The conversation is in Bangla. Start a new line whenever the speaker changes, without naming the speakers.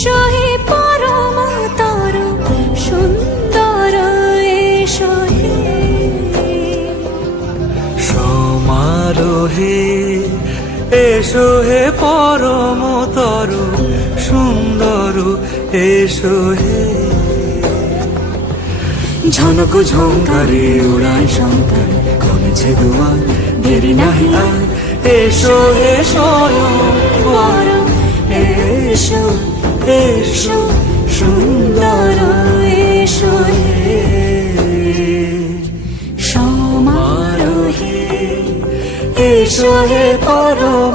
সহি পরমতর সুন্দর সহি সমারোহে এসো হে পরমতর সুন্দর এসো হে ঝনক ঝঙ্কারে উড়ায় শঙ্কর কমেছে দুয়ার দেরি নাহি আর এসো এসো এসো। এসো সুন্দর এসো সমারোহে এসো হে পরমতর